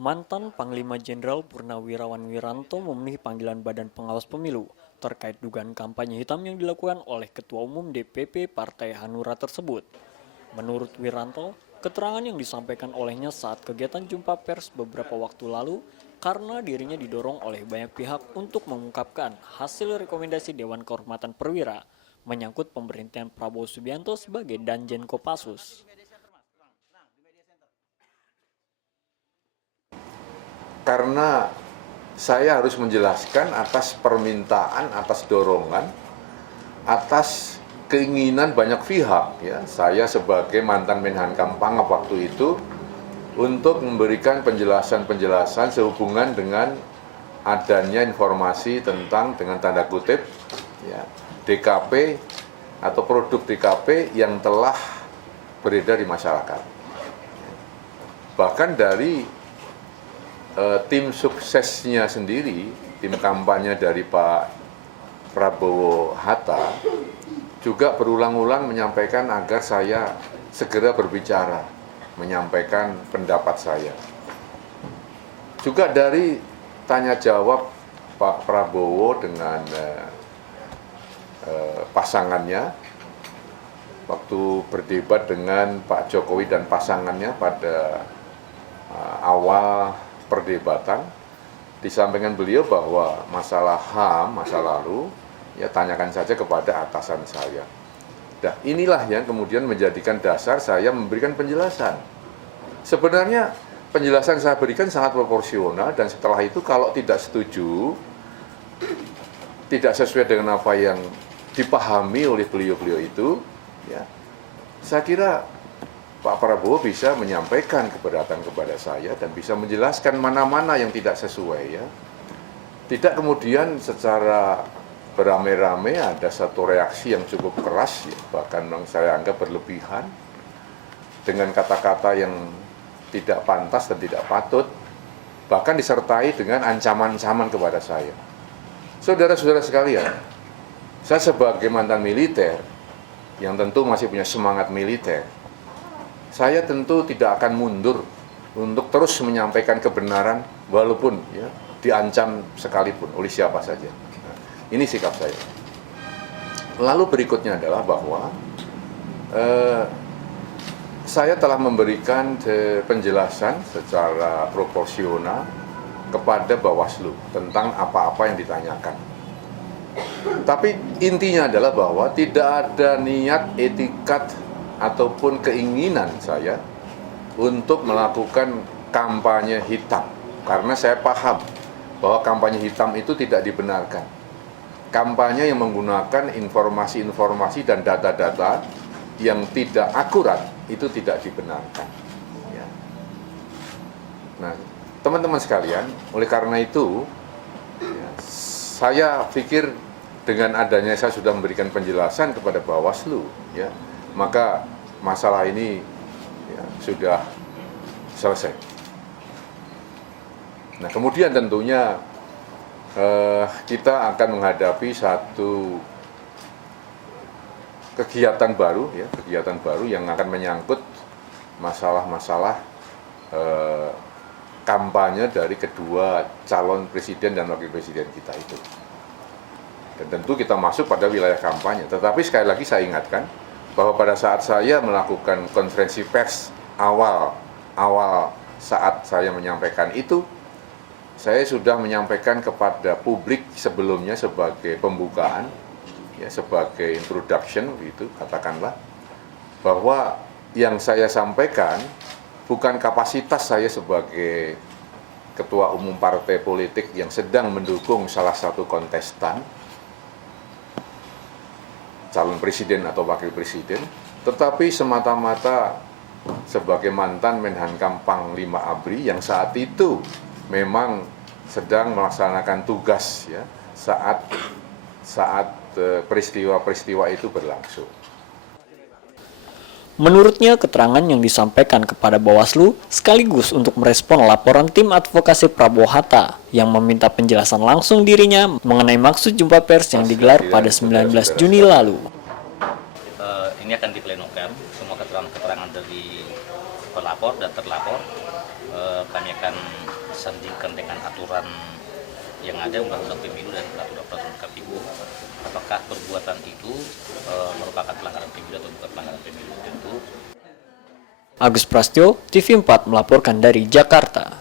Mantan Panglima Jenderal Purnawirawan Wiranto memenuhi panggilan Badan Pengawas Pemilu terkait dugaan kampanye hitam yang dilakukan oleh Ketua Umum DPP Partai Hanura tersebut. Menurut Wiranto, keterangan yang disampaikan olehnya saat kegiatan jumpa pers beberapa waktu lalu karena dirinya didorong oleh banyak pihak untuk mengungkapkan hasil rekomendasi Dewan Kehormatan Perwira menyangkut pemberhentian Prabowo Subianto sebagai Danjen Kopassus. Karena saya harus menjelaskan atas permintaan, atas dorongan, atas keinginan banyak pihak. Ya, saya sebagai mantan Menhankam Pangap waktu itu untuk memberikan penjelasan-penjelasan sehubungan dengan adanya informasi tentang dengan tanda kutip ya, DKP atau produk DKP yang telah beredar di masyarakat. Bahkan dari tim suksesnya sendiri, tim kampanye dari Pak Prabowo Hatta juga berulang-ulang menyampaikan agar saya segera berbicara, menyampaikan pendapat saya. Juga dari tanya jawab Pak Prabowo dengan pasangannya, waktu berdebat dengan Pak Jokowi dan pasangannya pada awal perdebatan, disampaikan beliau bahwa masalah HAM, masa lalu, ya tanyakan saja kepada atasan saya. Nah, inilah yang kemudian menjadikan dasar saya memberikan penjelasan. Sebenarnya penjelasan saya berikan sangat proporsional dan setelah itu kalau tidak setuju, tidak sesuai dengan apa yang dipahami oleh beliau-beliau itu, ya, saya kira Pak Prabowo bisa menyampaikan keberatan kepada saya dan bisa menjelaskan mana-mana yang tidak sesuai. Ya. Tidak kemudian secara beramai-ramai ada satu reaksi yang cukup keras, ya, bahkan saya anggap berlebihan, dengan kata-kata yang tidak pantas dan tidak patut, bahkan disertai dengan ancaman-ancaman kepada saya. Saudara-saudara sekalian, saya sebagai mantan militer, yang tentu masih punya semangat militer, saya tentu tidak akan mundur untuk terus menyampaikan kebenaran walaupun ya, diancam sekalipun oleh siapa saja. Nah, ini sikap saya. Lalu berikutnya adalah bahwa saya telah memberikan penjelasan secara proporsional kepada Bawaslu tentang apa-apa yang ditanyakan. Tapi intinya adalah bahwa tidak ada niat etikat ataupun keinginan saya untuk melakukan kampanye hitam. Karena saya paham bahwa kampanye hitam itu tidak dibenarkan. Kampanye yang menggunakan informasi-informasi dan data-data yang tidak akurat itu tidak dibenarkan. Ya. Nah, teman-teman sekalian, oleh karena itu, ya, saya pikir dengan adanya saya sudah memberikan penjelasan kepada Bawaslu, ya, maka masalah ini ya, sudah selesai. Nah, kemudian tentunya kita akan menghadapi satu kegiatan baru yang akan menyangkut masalah-masalah kampanye dari kedua calon presiden dan wakil presiden kita itu. Dan tentu kita masuk pada wilayah kampanye. Tetapi sekali lagi saya ingatkan bahwa pada saat saya melakukan konferensi pers awal saat saya menyampaikan itu, saya sudah menyampaikan kepada publik sebelumnya sebagai pembukaan, ya, sebagai introduction, gitu, katakanlah, bahwa yang saya sampaikan bukan kapasitas saya sebagai ketua umum partai politik yang sedang mendukung salah satu kontestan, calon presiden atau wakil presiden, tetapi semata-mata sebagai mantan Menhankam Panglima ABRI yang saat itu memang sedang melaksanakan tugas ya, saat peristiwa-peristiwa itu berlangsung. Menurutnya, keterangan yang disampaikan kepada Bawaslu sekaligus untuk merespon laporan tim advokasi Prabowo Hatta yang meminta penjelasan langsung dirinya mengenai maksud jumpa pers yang digelar pada 19 Juni lalu. Ini akan diplenokan semua keterangan dari pelapor dan terlapor. Kami akan disandingkan dengan aturan yang ada undang-undang pemilu dan peraturan KPU, apakah perbuatan itu merupakan pelanggaran pemilu atau bukan pelanggaran pemilu tentu. Agus Prastyo, TV4 melaporkan dari Jakarta.